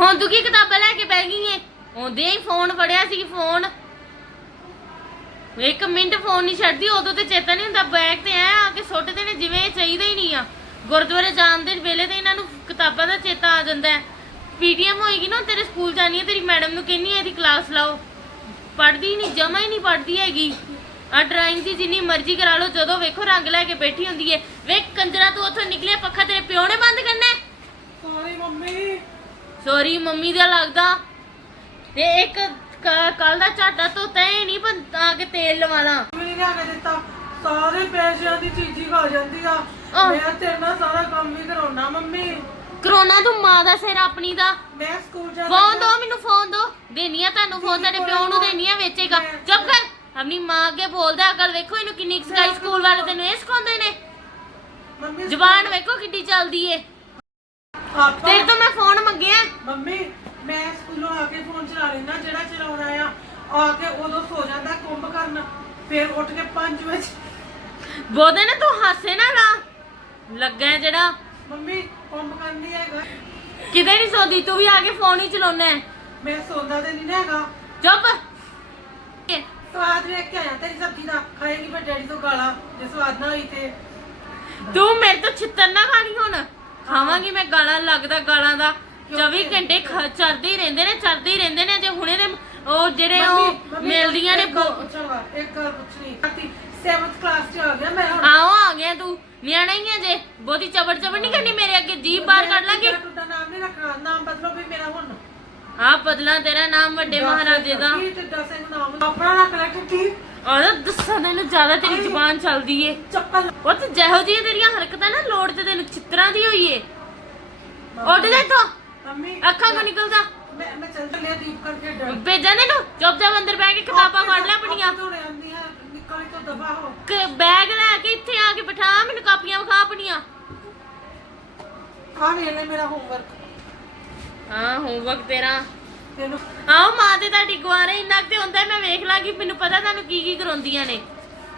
ਹੁਣ ਤੂੰ ਕੀ ਕਿਤਾਬਾਂ ਲੈ ਕੇ ਬਹਿ ਗਈ ਏ? ਆਉਂਦੇ ਹੀ ਫੋਨ ਫੜਿਆ ਸੀ ਫੋਨ ਇੱਕ ਮਿੰਟ ਫੋਨ ਨਹੀਂ ਛੱਡਦੀ, ਉਦੋਂ ਤੇ ਚੇਤਾ ਨਹੀਂ ਹੁੰਦਾ, ਬੈਗ ਤੇ ਐ ਆ ਕੇ ਸੁੱਟ ਦੇਣੇ, ਜਿਵੇਂ ਚਾਹੀਦਾ ਹੀ ਨਹੀਂ ਆ। ਗੁਰਦੁਆਰੇ ਜਾਣ ਦੇ ਵੇਲੇ ਤੇ ਇਹਨਾਂ ਨੂੰ ਕਿਤਾਬਾਂ ਦਾ ਚੇਤਾ ਆ ਜਾਂਦਾ ਹੈ। ਪੀਟੀਐਮ ਹੋਏਗੀ ਨਾ, ਤੇਰੇ ਸਕੂਲ ਜਾਣੀ ਹੈ, ਤੇਰੀ ਮੈਡਮ ਨੂੰ ਕਹਿੰਨੀ ਹੈ, ਇਹਦੀ ਕਲਾਸ ਲਾਓ। ਪੜ੍ਹਦੀ ਨਹੀਂ, ਜਮਾ ਹੀ ਨਹੀਂ ਪੜਦੀ ਹੈਗੀ। ਆ ਡਰਾਇੰਗ ਦੀ ਜਿੰਨੀ ਮਰਜ਼ੀ ਕਰਾ ਲਓ, ਜਦੋਂ ਵੇਖੋ ਰੰਗ ਲੈ ਕੇ ਬੈਠੀ ਹੁੰਦੀ ਹੈ। ਵੇਖ ਕੰਜਰਾ, ਤੂੰ ਉੱਥੋਂ ਨਿਕਲਿਆ, ਪੱਖਾ ਤੇਰੇ ਪਿਓ ਨੇ ਬੰਦ ਕਰਨਾ ਹੈ? Sorry mummy. ਸੌਰੀ ਮੰਮੀ ਦਾ ਲੱਗਦਾ। ਤੇ ਇੱਕ ਕੱਲ ਦਾ ਝਾਟਾ ਧੋਤਾ ਹੀ ਨਹੀਂ ਬੰਦਾ ਕੇ ਤੇਲ ਲਵਾ ਲਾਂ ਮੈਨੂੰ ਲਿਆ ਕੇ ਦਿੱਤਾ। ਸਾਰੇ ਪੈਸਿਆਂ ਦੀ ਚੀਜ਼ੀ ਖਾ ਜਾਂਦੀ ਆ। ਆਹ। ਮੈਂ ਤੇਰੇ ਨਾਲ ਸਾਰਾ ਕੰਮ ਵੀ ਕਰਾਉਣਾ ਮੰਮੀ। ਕਰੋਨਾ ਤੂੰ ਮਾਂ ਦਾ ਸਿਰ ਆਪਣੀ ਦਾ। ਮੈਂ ਸਕੂਲ ਜਾ ਫੋਨ ਦੋ ਮੈਨੂੰ ਫੋਨ ਦੋ। ਦੇਣੀ ਆ ਤੁਹਾਨੂੰ ਫੋਨ ਤੇਰੇ ਪਿਓ ਨੂੰ ਦੇਣੀ ਆ ਵੇਚੇਗਾ। ਚੁੱਪ ਕਰ। ਆਪਣੀ ਮਾਂ ਅੱਗੇ ਬੋਲਦਾ ਅਕਲ ਵੇਖੋ ਇਹਨੂੰ ਕਿੰਨੀ ਸਿਖਾਈ ਸਕੂਲ ਵਾਲੇ ਤੈਨੂੰ ਇਹ ਸਿਖਾਉਂਦੇ ਨੇ। ਮੰਮੀ ਜ਼ਬਾਨ ਵੇਖੋ ਕਿੱਡੀ ਚੱਲਦੀ ਏ। ਆਪਾਂ ਤੇਰੇ ਤੋਂ ਮੈਂ ਫੋਨ ਮੰਗਿਆ। ਮੰਮੀ ਮੈਂ ਸਕੂਲੋਂ ਆ ਕੇ ਫੋਨ ਚਲਾ ਲੈਣਾ ਜਿਹੜਾ ਚਲਾਉਣਾ ਆ ਆ ਕੇ ਉਦੋਂ ਸੋ ਜਾਂਦਾ ਕੁੰਭ ਕਰਨ। ਫਿਰ ਉੱਠ ਕੇ 5 ਵਜੇ ਬੋਦੇ ਨੇ ਤੂੰ ਹਾਸੇ ਨਾ ਲਾ। ਲੱਗਾ ਹੈ ਜਿਹੜਾ। ਮੰਮੀ ਕੁੰਭ ਕਰਨ ਨਹੀਂ ਹੈਗਾ। ਕਿਤੇ ਨਹੀਂ ਸੋਦੀ ਤੂੰ ਵੀ ਆ ਕੇ ਫੋਨ ਹੀ ਚਲਾਉਣਾ ਹੈ। ਮੈਂ ਸੌਂਦਾ ਤੇ ਨਹੀਂ ਨਾ ਹੈਗਾ। ਚੁੱਪ। ਸਵਾਦ ਵੇਖ ਕੇ ਆਇਆ ਤੇਰੀ ਸਬਜ਼ੀ ਦਾ। ਖਾਏਗੀ ਫਿਰ ਡੈਡੀ ਤੋਂ ਗਾਲਾਂ ਜੇ ਸਵਾਦ ਨਾ ਹੋਈ ਤੇ। ਤੂੰ ਮੇਰੇ ਤੋਂ ਛਿੱਤਰ ਨਾ ਖਾਣੀ ਹੁਣ। ਖਾਵਾਂਗੀ ਮੈਂ ਗਾਲਾਂ ਲੱਗਦਾ ਗਾਲਾਂ ਦਾ। 24 ਘੰਟੇ ਖ- ਹੀ ਰਹਿੰਦੇ ਨੇ ਚਰਦੇ ਹੀ ਰਹਿੰਦੇ ਨੇ ਜੇ ਹੁਣੇ ਦੇ ਉਹ ਜਿਹੜੇ ਉਹ ਮੰਮੀ, ਮਿਲਦੀਆਂ ਨੇ ਇੱਕ ਗੱਲ ਬੋ- ਪੁੱਛਾਂਗਾ ਇੱਕ ਗੱਲ ਪੁੱਛਣੀ ਰਾਤੀ 7th ਕਲਾਸ ਚ ਆ ਗਿਆ ਮੈਂ ਹੁਣ? ਆਓ ਆ ਗਿਆ ਤੂੰ। ਨਿਆਣਾ ਹੀ ਹੈ ਜੇ। ਬਹੁਤੀ ਚਬੜ ਚਬੜ ਨਹੀਂ ਕਰਨੀ ਮੇਰੇ ਅੱਗੇ ਜੀਭ ਬਾਹਰ ਕੱਢ ਲਾਂਗੀ। ਤੁਹਾਡਾ ਨਾਮ ਨਹੀਂ ਰੱਖਣਾ ਨਾਮ ਬਦਲੋ ਵੀ ਮੇਰਾ ਹੁਣ। ਆ ਬਦਲਾ ਤੇਰਾ ਨਾਮ ਵੱਡੇ ਮਹਾਰਾਜੇ ਦਾ। ਕੀ ਟਿੱਡਾ ਸਿੰਘ ਨਾਮ ਆਪਣਾ ਰੱਖ ਲੈ ਟਿੱਡੀ। ਉਹਦਾ ਦੱਸਾਂ ਤੈਨੂੰ ਜ਼ਿਆਦਾ ਤੇਰੀ ਜ਼ੁਬਾਨ ਚੱਲਦੀ ਏ। ਚੱਪਲ। ਉਹ ਤੇ ਜਿਹੋ ਜਿਹੀਆਂ ਤੇਰੀਆਂ ਹਰਕਤਾਂ ਨਾ ਲੋੜ ਤੇ ਤੈਨੂੰ ਚਿੱਤਰਾਂ ਦੀ ਹੋਈ ਏ। ਉੱਡ ਜਾ ਮੰਮੀ ਅੱਖਾਂ ਤੋਂ ਨਿਕਲ ਜਾ ਮੈਂ ਮੈਂ ਚੱਲ ਲਿਆ ਦੀਪ ਕਰਕੇ ਡਰ। ਭੇਜਾਂ ਤੈਨੂੰ? ਚੁੱਪ ਜਾ ਅੰਦਰ ਬਹਿ ਕੇ ਕਿਤਾਬਾਂ ਫੜ ਲੈ ਆਪਣੀਆਂ। ਨਿਕਲ ਤੋਂ ਹੋ। ਕਿ ਬੈਗ ਲੈ ਕੇ ਇੱਥੇ ਆ ਕੇ ਬਿਠਾ ਮੈਨੂੰ ਕਾਪੀਆਂ ਵਿਖਾ ਆਪਣੀਆਂ। ਆ ਵੇਖ ਲੈ ਮੇਰਾ ਹੋਮਵਰਕ ਹਾਂ ਹੋਮਵਰਕ ਤੇਰਾ। ਤੈਨੂੰ ਆਓ ਮਾਂ ਤੇ ਤੁਹਾਡੀ ਗੁਆਰੇ ਇੰਨਾ ਕੁ ਤੇ ਹੁੰਦਾ ਮੈਂ ਵੇਖ ਲਾਂਗੀ ਮੈਨੂੰ ਪਤਾ ਤੁਹਾਨੂੰ ਕੀ ਕੀ ਕਰਾਉਂਦੀਆਂ ਨੇ।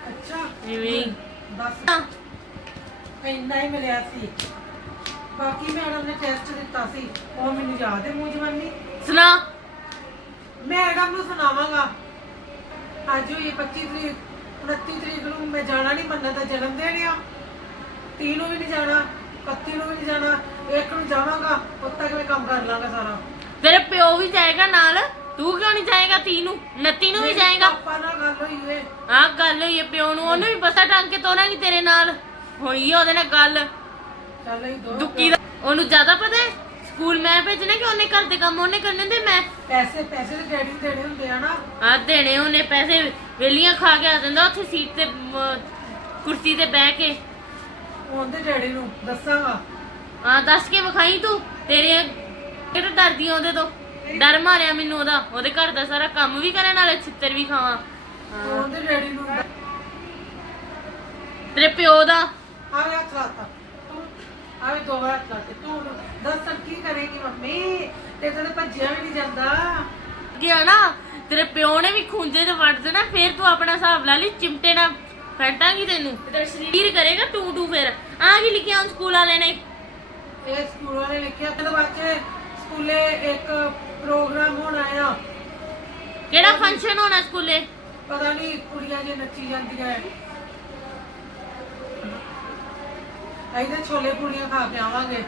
ਅੱਛਾ ਐਵੇਂ ਹੀ। ਬਸ ਹਾਂ, ਇੰਨਾ ਹੀ ਮਿਲਿਆ ਸੀ। ਬਾਕੀ ਮੈਡਮ ਨੇ ਟੈਸਟ ਦਿੱਤਾ ਸੀ। ਉਹ ਮੈਨੂੰ ਯਾਦ ਹੈ ਮੂੰਹ ਜਵਾਨੀ। ਸੁਣਾ। ਮੈਡਮ ਨੂੰ ਸੁਣਾਵਾਂਗਾ। ਅੱਜ ਹੋਈ ਹੈ 25 ਤਰੀਕ 29 ਤਰੀਕ ਨੂੰ ਮੈਂ ਜਾਣਾ ਨਹੀਂ ਮੰਨਤ ਦਾ ਜਨਮ ਦਿਨ ਆ। 30 ਨੂੰ ਵੀ ਨਹੀਂ ਜਾਣਾ 31 ਨੂੰ ਵੀ ਨਹੀਂ ਜਾਣਾ ਇੱਕ ਨੂੰ ਜਾਵਾਂਗਾ ਉਦ ਤੱਕ ਮੈਂ ਕੰਮ ਕਰ ਲਾਂਗਾ ਸਾਰਾ। ਪਿਓ ਵੀ ਜਾਏਗਾ ਨਾਲ। ਤੂੰ ਕਿਉਂ ਨਹੀਂ ਜਾਏਗਾ ਤੀ ਨੂੰ? 29 ਨੂੰ ਵੀ ਜਾਏਗਾ। ਪਾਪਾ ਨਾਲ ਗੱਲ ਹੋਈ ਏ। ਆਹ ਗੱਲ ਹੋਈ ਹੈ ਪਿਓ ਨੂੰ। ਉਹਨੂੰ ਵੀ ਬਸਾ ਟੰਗ ਕੇ ਤੋਰਾਂਗੀ ਤੇਰੇ ਨਾਲ। ਹੋਈ ਹੈ ਉਹਦੇ ਨਾਲ ਗੱਲ। ਚੱਲ ਹੀ ਦੋ ਦੁੱਕੀ ਦਾ ਉਹਨੂੰ ਜ਼ਿਆਦਾ ਪਤਾ ਹੈ ਸਕੂਲ ਮੈਂ ਭੇਜਣਾ ਕਿ ਉਹਨੇ ਘਰ ਦੇ ਕੰਮ ਉਹਨੇ ਕਰਨੇ ਤੇ ਮੈਂ ਪੈਸੇ ਪੈਸੇ ਤੇ ਡੈਡੀ ਨੂੰ ਦੇਣੇ ਹੁੰਦੇ ਆ ਨਾ। ਆ ਦੇਣੇ ਉਹਨੇ ਪੈਸੇ। ਵੇਲੀਆਂ ਖਾ ਕੇ ਆ ਜਾਂਦਾ ਉੱਥੇ ਸੀਟ ਤੇ ਕੁਰਸੀ ਤੇ ਬਹਿ ਕੇ। ਉਹਦੇ ਡੈਡੀ ਨੂੰ ਦੱਸਾਂਗਾ। ਆ ਦੱਸ ਕੇ ਵਿਖਾਈ ਤੂੰ। ਤੇਰੇ ਕਿਹੜਾ ਡਰਦੀ ਆ ਉਹਦੇ ਤੋਂ? ਡਰ ਮਾਰਿਆ ਮੈਨੂੰ ਉਹਦਾ। ਉਹਦੇ ਘਰ ਦਾ ਸਾਰਾ ਕੰਮ ਵੀ ਕਰਨ ਨਾਲੇ ਛਿੱਤਰ ਵੀ ਖਾਵਾਂ। ਉਹਦੇ ਡੈਡੀ ਨੂੰ ਤੇਰੇ ਪਿਓ ਦਾ? ਆਵੇ ਹੱਥ ਲਾਤਾ ਤੂੰ ਆਵੇ ਦੋ ਵਾਰ ਹੱਥ ਲਾਤੇ ਤੂੰ ਦੱਸ ਹੁਣ ਕੀ ਕਰੇਗੀ ਮੰਮੀ? ਤੇ ਤੇ ਭੱਜਿਆ ਵੀ ਨਹੀਂ ਜਾਂਦਾ। ਗਿਆ ਨਾ। ਤੇਰੇ ਪਿਓ ਨੇ ਵੀ ਖੁੰਝੇ 'ਚ ਵੱਢ ਦੇਣਾ ਫੇਰ ਤੂੰ ਆਪਣਾ ਹਿਸਾਬ ਲਾ ਲਈ ਚਿਮਟੇ ਨਾਲ ਫੈਂਟਾਂਗੀ ਤੈਨੂੰ। ਤੇਰਾ ਸਰੀਰ ਕਰੇਗਾ ਟੂ ਟੂ ਫੇਰ। ਆ ਕੀ ਲਿਖਿਆ ਹੁਣ ਸਕੂਲ ਵਾਲੇ ਨੇ? ਇਹ ਸਕੂਲ ਵਾਲੇ ਲਿਖਿਆ ਤੇ ਬੱਚੇ ਸਕੂਲੇ ਇੱਕ ਪ੍ਰੋਗਰਾਮ ਹੋਣਾ ਆ। ਕਿਹੜਾ ਫੰਕਸ਼ਨ ਹੋਣਾ ਸਕੂਲੇ? ਪਤਾ ਨਹੀਂ ਕੁੜੀਆਂ ਜੇ ਨੱਚੀ ਜਾਂਦੀਆਂ ਐ। ਤਾਂ ਛੋਲੇ ਪੂੜੀਆਂ ਖਾ ਕੇ ਆਵਾਂਗੇ।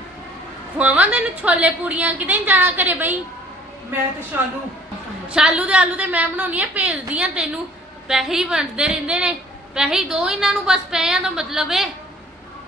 ਖਵਾਵਾਂ ਤੈਨੂੰ ਛੋਲੇ ਪੂੜੀਆਂ ਕਿਤੇ ਜਾਣਾ ਘਰੇ ਬਈ। ਮੈਂ ਤੇ ਸ਼ਾਲੂ। ਸ਼ਾਲੂ ਦੇ ਆਲੂ ਤੇ ਮੈਂ ਬਣਾਉਣੀ ਆ ਭੇਜਦੀ ਆ ਤੈਨੂੰ। ਪੈਸੇ ਹੀ ਵੰਡਦੇ ਰਹਿੰਦੇ ਨੇ। ਪੈਸੇ ਹੀ ਦੋ ਇਹਨਾਂ ਨੂੰ ਬਸ ਪੈਸਿਆਂ ਦਾ ਮਤਲਬ ਏ।